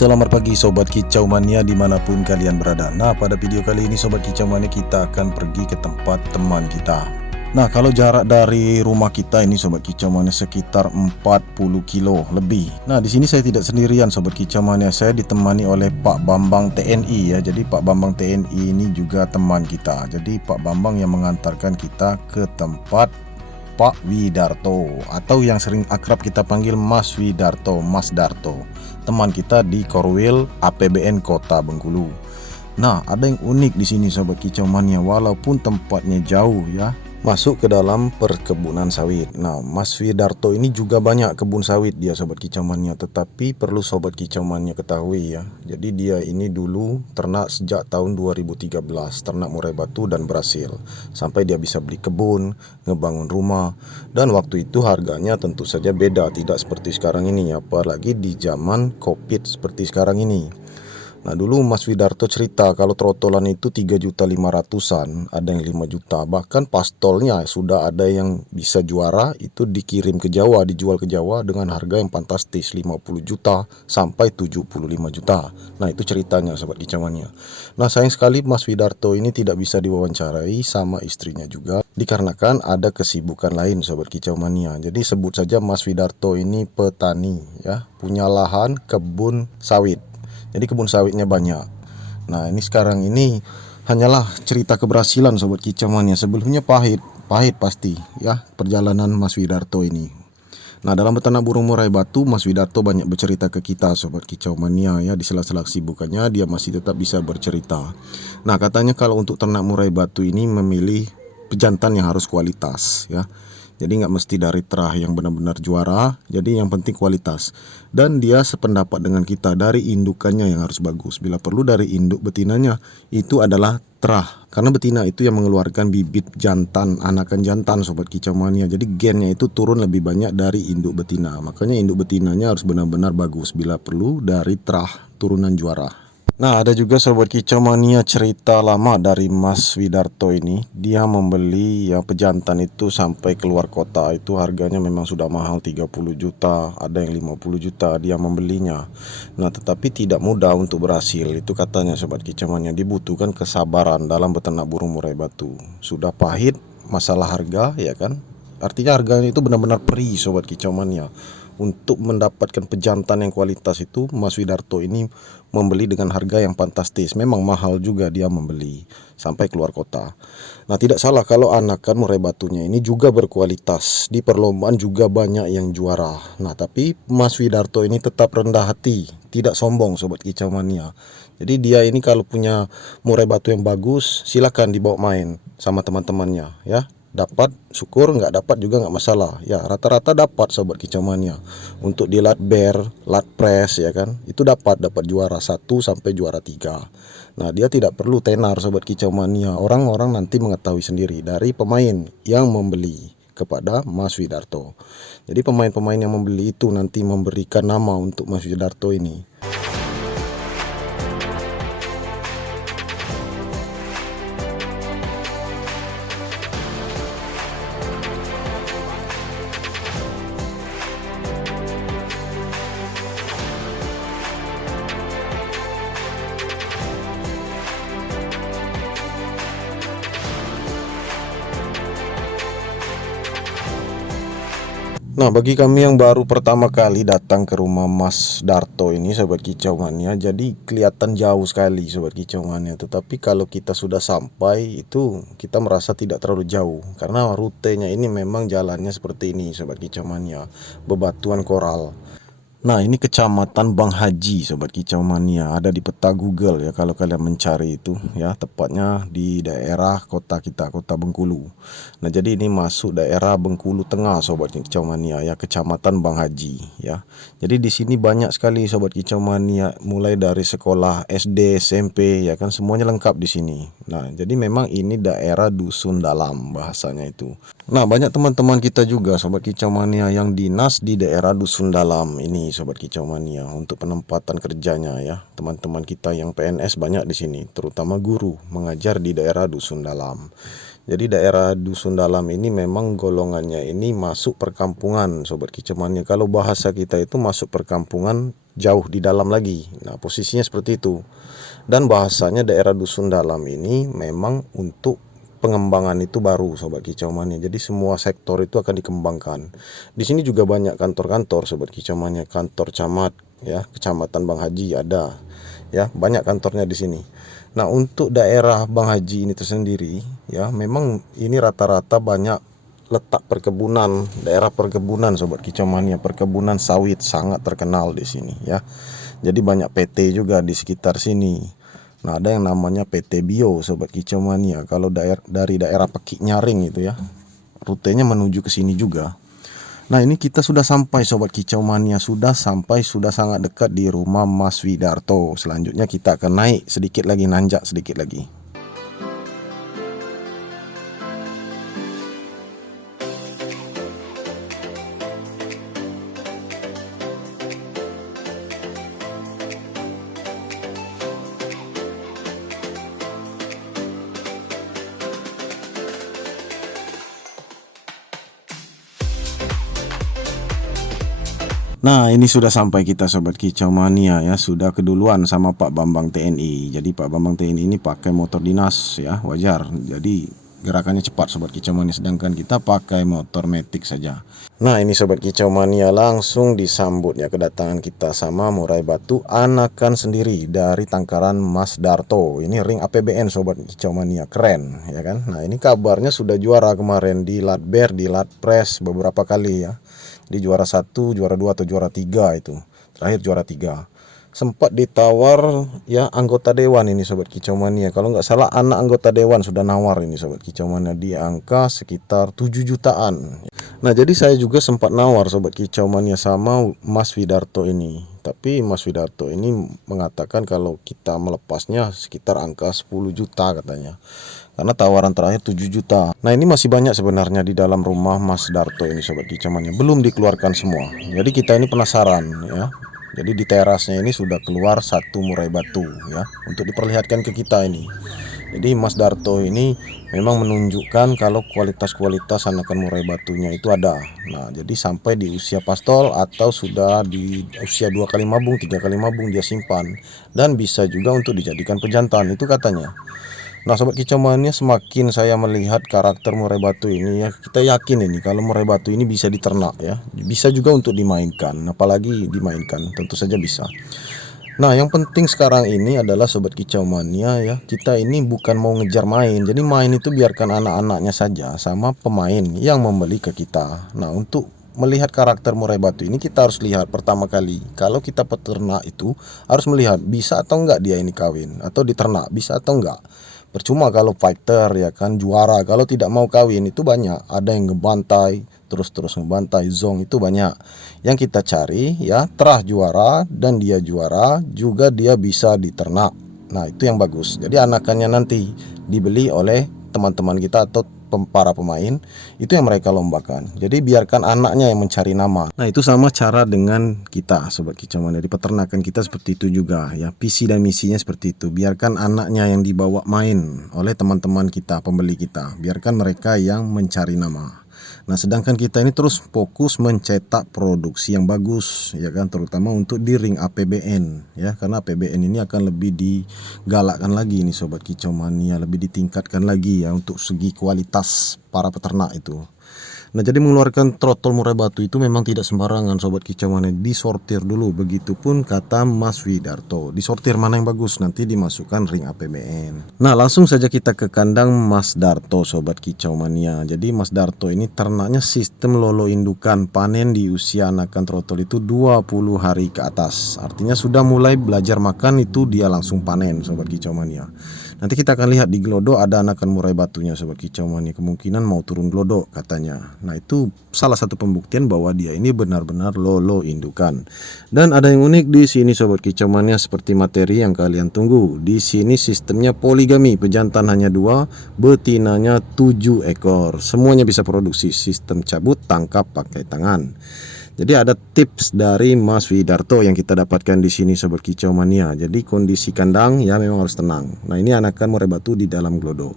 Selamat pagi Sobat Kicau Mania dimanapun kalian berada. Nah, pada video kali ini Sobat Kicau Mania kita akan pergi ke tempat teman kita. Nah, kalau jarak dari rumah kita ini Sobat Kicau Mania sekitar 40 kilo lebih. Nah, di sini saya tidak sendirian Sobat Kicau Mania, saya ditemani oleh Pak Bambang TNI ya. Jadi Pak Bambang TNI ini juga teman kita. Jadi Pak Bambang yang mengantarkan kita ke tempat Pak Widarto, atau yang sering akrab kita panggil Mas Widarto, Mas Darto, teman kita di Korwil APBN Kota Bengkulu. Nah, ada yang unik di sini Sobat Kicau Mania, walaupun tempatnya jauh ya, masuk ke dalam perkebunan sawit. Nah, Mas Widarto ini juga banyak kebun sawit dia Sobat Kicau Mania, tetapi perlu Sobat Kicau Mania ketahui ya. Jadi dia ini dulu ternak sejak tahun 2013, ternak murai batu dan berhasil sampai dia bisa beli kebun, ngebangun rumah, dan waktu itu harganya tentu saja beda, tidak seperti sekarang ini, apalagi di zaman Covid seperti sekarang ini. Nah, dulu Mas Widarto cerita kalau trotolan itu 3.500.000-an, ada yang 5 juta, bahkan pastolnya sudah ada yang bisa juara, itu dikirim ke Jawa, dijual ke Jawa dengan harga yang fantastis, 50 juta sampai 75 juta. Nah, itu ceritanya Sobat Kicau Mania. Nah, sayang sekali Mas Widarto ini tidak bisa diwawancarai sama istrinya juga, dikarenakan ada kesibukan lain Sobat Kicau Mania. Jadi sebut saja Mas Widarto ini petani ya, punya lahan kebun sawit. Jadi kebun sawitnya banyak. Nah, ini sekarang ini hanyalah cerita keberhasilan Sobat Kicau Mania. Sebelumnya pahit pasti ya perjalanan Mas Widarto ini. Nah, dalam beternak burung murai batu, Mas Widarto banyak bercerita ke kita Sobat Kicau Mania ya. Di sela-sela kesibukannya dia masih tetap bisa bercerita. Nah, katanya kalau untuk ternak murai batu ini memilih pejantan yang harus kualitas ya. Jadi nggak mesti dari terah yang benar-benar juara, jadi yang penting kualitas. Dan dia sependapat dengan kita, dari indukannya yang harus bagus. Bila perlu dari induk betinanya, itu adalah terah. Karena betina itu yang mengeluarkan bibit jantan, anakan jantan Sobat Kicau Mania. Jadi gennya itu turun lebih banyak dari induk betina. Makanya induk betinanya harus benar-benar bagus. Bila perlu dari terah turunan juara. Nah, ada juga Sobat Kicau Mania cerita lama dari Mas Widarto ini. Dia membeli ya pejantan itu sampai keluar kota, itu harganya memang sudah mahal, 30 juta, ada yang 50 juta dia membelinya. Nah, tetapi tidak mudah untuk berhasil. Itu katanya Sobat Kicau Mania, dibutuhkan kesabaran dalam beternak burung murai batu. Sudah pahit masalah harga ya kan. Artinya harganya itu benar-benar perih Sobat Kicau Mania. Untuk mendapatkan pejantan yang kualitas itu Mas Widarto ini membeli dengan harga yang fantastis. Memang mahal juga dia membeli sampai keluar kota. Nah, tidak salah kalau anakan murai batunya ini juga berkualitas. Di perlombaan juga banyak yang juara. Nah, tapi Mas Widarto ini tetap rendah hati, tidak sombong Sobat Kicau Mania. Jadi dia ini kalau punya murai batu yang bagus, silakan dibawa main sama teman-temannya ya. Dapat syukur, nggak dapat juga nggak masalah ya, rata-rata dapat Sobat Kicau Mania. Untuk di lat bear, lat press ya kan, itu dapat juara 1 sampai juara 3. Nah, dia tidak perlu tenar Sobat Kicau Mania. Orang-orang nanti mengetahui sendiri dari pemain yang membeli kepada Mas Widarto. Jadi pemain-pemain yang membeli itu nanti memberikan nama untuk Mas Widarto ini. Nah, bagi kami yang baru pertama kali datang ke rumah Mas Darto ini Sobat Kicau Mania, jadi kelihatan jauh sekali Sobat Kicau Mania. Tetapi kalau kita sudah sampai itu kita merasa tidak terlalu jauh, karena rutenya ini memang jalannya seperti ini Sobat Kicau Mania, bebatuan koral. Nah, ini kecamatan Bang Haji Sobat Kicau Mania, ada di peta Google ya kalau kalian mencari itu ya, tepatnya di daerah kota kita, Kota Bengkulu. Nah, jadi ini masuk daerah Bengkulu Tengah Sobat Kicau Mania ya, kecamatan Bang Haji ya. Jadi di sini banyak sekali Sobat Kicau Mania, mulai dari sekolah SD, SMP ya kan, semuanya lengkap di sini. Nah, jadi memang ini daerah dusun dalam bahasanya itu. Nah, banyak teman-teman kita juga Sobat Kicau Mania yang dinas di daerah dusun dalam ini Sobat Kicau Mania, untuk penempatan kerjanya ya. Teman-teman kita yang PNS banyak di sini, terutama guru mengajar di daerah dusun dalam. Jadi daerah dusun dalam ini memang golongannya ini masuk perkampungan Sobat Kicau Mania. Kalau bahasa kita itu masuk perkampungan jauh di dalam lagi. Nah, posisinya seperti itu. Dan bahasanya daerah dusun dalam ini memang untuk pengembangan itu baru Sobat Kicau Mania. Jadi semua sektor itu akan dikembangkan. Di sini juga banyak kantor-kantor Sobat Kicau Mania, kantor camat ya, Kecamatan Bang Haji ada. Ya, banyak kantornya di sini. Nah, untuk daerah Bang Haji ini tersendiri ya, memang ini rata-rata banyak letak perkebunan, daerah perkebunan Sobat Kicau Mania, perkebunan sawit sangat terkenal di sini ya. Jadi banyak PT juga di sekitar sini. Nah, ada yang namanya PT Bio Sobat Kicau Mania. Kalau dari daerah Pekik Nyaring itu ya, rutenya menuju ke sini juga. Nah, ini kita sudah sampai Sobat Kicau Mania, sudah sampai, sudah sangat dekat di rumah Mas Widarto. Selanjutnya kita akan naik sedikit lagi, nanjak sedikit lagi. Nah, ini sudah sampai kita Sobat Kicau Mania ya, sudah keduluan sama Pak Bambang TNI. Jadi Pak Bambang TNI ini pakai motor dinas ya, wajar. Jadi gerakannya cepat Sobat Kicau Mania, sedangkan kita pakai motor matic saja. Nah, ini Sobat Kicau Mania langsung disambut ya kedatangan kita sama murai batu anakan sendiri dari tangkaran Mas Darto. Ini ring APBN Sobat Kicau Mania, keren ya kan. Nah, ini kabarnya sudah juara kemarin di Latber, di Latpres beberapa kali ya. Di juara 1, juara 2 atau juara 3 itu. Terakhir juara 3. Sempat ditawar ya anggota dewan ini Sobat Kicau Mania. Kalau nggak salah anak anggota dewan sudah nawar ini Sobat Kicau Mania di angka sekitar 7 jutaan. Nah, jadi saya juga sempat nawar Sobat Kicau Mania sama Mas Widarto ini. Tapi Mas Widarto ini mengatakan kalau kita melepasnya sekitar angka 10 juta katanya. Karena tawaran terakhir 7 juta. Nah, ini masih banyak sebenarnya di dalam rumah Mas Darto ini Sobat Kicau Mania, belum dikeluarkan semua. Jadi kita ini penasaran ya. Jadi di terasnya ini sudah keluar satu murai batu ya, untuk diperlihatkan ke kita ini. Jadi Mas Darto ini memang menunjukkan kalau kualitas-kualitas anakan murai batunya itu ada. Nah, jadi sampai di usia pastol atau sudah di usia 2 kali mabung, 3 kali mabung dia simpan. Dan bisa juga untuk dijadikan pejantan, itu katanya. Nah, Sobat Kicau Mania, semakin saya melihat karakter murai batu ini ya, kita yakin ini kalau murai batu ini bisa diternak ya. Bisa juga untuk dimainkan, apalagi dimainkan, tentu saja bisa. Nah, yang penting sekarang ini adalah Sobat Kicau Mania ya, kita ini bukan mau ngejar main. Jadi main itu biarkan anak-anaknya saja sama pemain yang membeli ke kita. Nah, untuk melihat karakter murai batu ini kita harus lihat pertama kali, kalau kita peternak itu harus melihat bisa atau enggak dia ini kawin, atau diternak bisa atau enggak. Percuma kalau fighter ya kan juara, kalau tidak mau kawin itu banyak, ada yang ngebantai terus ngebantai, zong itu banyak. Yang kita cari ya terah juara, dan dia juara juga dia bisa diternak. Nah, itu yang bagus. Jadi anakannya nanti dibeli oleh teman-teman kita atau para pemain, itu yang mereka lombakan. Jadi biarkan anaknya yang mencari nama. Nah, itu sama cara dengan kita Sobat Kicau Mania, di peternakan kita seperti itu juga ya. Visi dan misinya seperti itu. Biarkan anaknya yang dibawa main oleh teman-teman kita, pembeli kita. Biarkan mereka yang mencari nama. Nah, sedangkan kita ini terus fokus mencetak produksi yang bagus ya kan, terutama untuk di ring APBN ya, karena APBN ini akan lebih digalakkan lagi nih Sobat Kicau Mania, lebih ditingkatkan lagi ya untuk segi kualitas para peternak itu. Nah, jadi mengeluarkan trotol murai batu itu memang tidak sembarangan Sobat Kicau Mania, disortir dulu. Begitupun kata Mas Widarto, disortir mana yang bagus, nanti dimasukkan ring APBN. Nah, langsung saja kita ke kandang Mas Darto Sobat Kicau Mania. Jadi Mas Darto ini ternaknya sistem lolo indukan, panen di usia anakan trotol itu 20 hari ke atas. Artinya sudah mulai belajar makan itu dia langsung panen Sobat Kicau Mania. Nanti kita akan lihat di Glodok ada anakan murai batunya Sobat Kicau Mania, kemungkinan mau turun Glodok katanya. Nah, itu salah satu pembuktian bahwa dia ini benar-benar lolo indukan. Dan ada yang unik di sini Sobat Kicau Mania, seperti materi yang kalian tunggu. Di sini sistemnya poligami, pejantan hanya 2, betinanya 7 ekor. Semuanya bisa produksi, sistem cabut tangkap pakai tangan. Jadi ada tips dari Mas Widarto yang kita dapatkan di sini Sobat Kicau Mania. Jadi kondisi kandang ya memang harus tenang. Nah, ini anakan murai batu di dalam Glodok.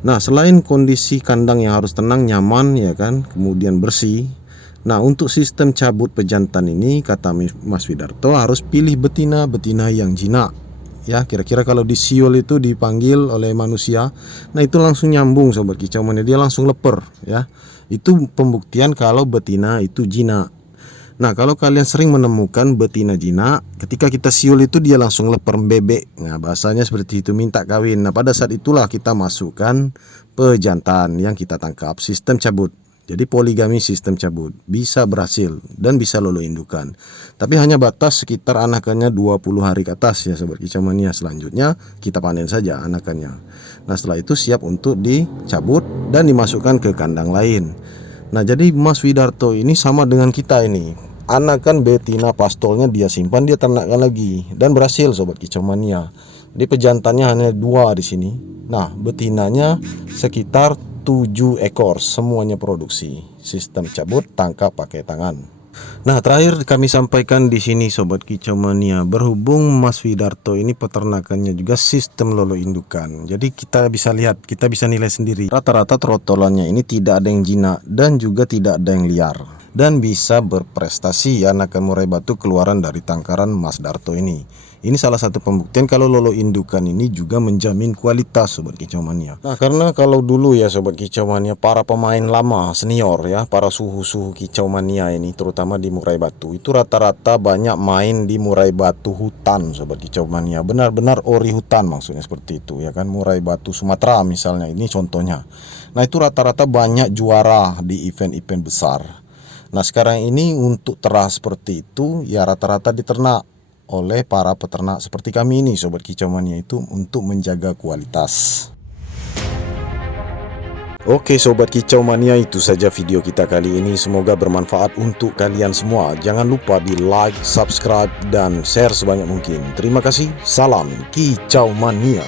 Nah, selain kondisi kandang yang harus tenang, nyaman ya kan, kemudian bersih. Nah, untuk sistem cabut pejantan ini kata Mas Widarto harus pilih betina yang jinak. Ya, kira-kira kalau di siul itu dipanggil oleh manusia, nah itu langsung nyambung sobat kicau mania, dia langsung leper ya. Itu pembuktian kalau betina itu jinak. Nah, kalau kalian sering menemukan betina jinak, ketika kita siul itu dia langsung leper bebek. Nah, bahasanya seperti itu, minta kawin. Nah, pada saat itulah kita masukkan pejantan yang kita tangkap, sistem cabut. Jadi poligami sistem cabut bisa berhasil dan bisa lolo indukan. Tapi hanya batas sekitar anakannya 20 hari ke atas ya sobat kicau mania. Selanjutnya kita panen saja anakannya. Nah, setelah itu siap untuk dicabut dan dimasukkan ke kandang lain. Nah, jadi Mas Widarto ini sama dengan kita ini. Anakan betina pastolnya dia simpan, dia ternakkan lagi dan berhasil sobat kicau mania. Jadi pejantannya hanya 2 di sini. Nah, betinanya sekitar 7 ekor, semuanya produksi. Sistem cabut, tangkap pakai tangan. Nah, terakhir kami sampaikan di sini sobat kicau mania, berhubung Mas Widarto ini peternakannya juga sistem lolo indukan. Jadi kita bisa lihat, kita bisa nilai sendiri. Rata-rata trotolannya ini tidak ada yang jinak dan juga tidak ada yang liar. Dan bisa berprestasi anakan murai batu keluaran dari tangkaran Mas Darto ini. Ini salah satu pembuktian kalau lolo indukan ini juga menjamin kualitas sobat kicau mania. Nah, karena kalau dulu ya sobat kicau mania, para pemain lama senior ya, para suhu-suhu kicau mania ini terutama di murai batu, itu rata-rata banyak main di murai batu hutan sobat kicau mania. Benar-benar ori hutan maksudnya seperti itu ya kan, murai batu Sumatera misalnya, ini contohnya. Nah, itu rata-rata banyak juara di event-event besar. Nah, sekarang ini untuk terah seperti itu ya rata-rata diternak oleh para peternak seperti kami ini sobat kicau mania, itu untuk menjaga kualitas. Oke sobat kicau mania, itu saja video kita kali ini. Semoga bermanfaat untuk kalian semua. Jangan lupa di like, subscribe, dan share sebanyak mungkin. Terima kasih. Salam kicau mania.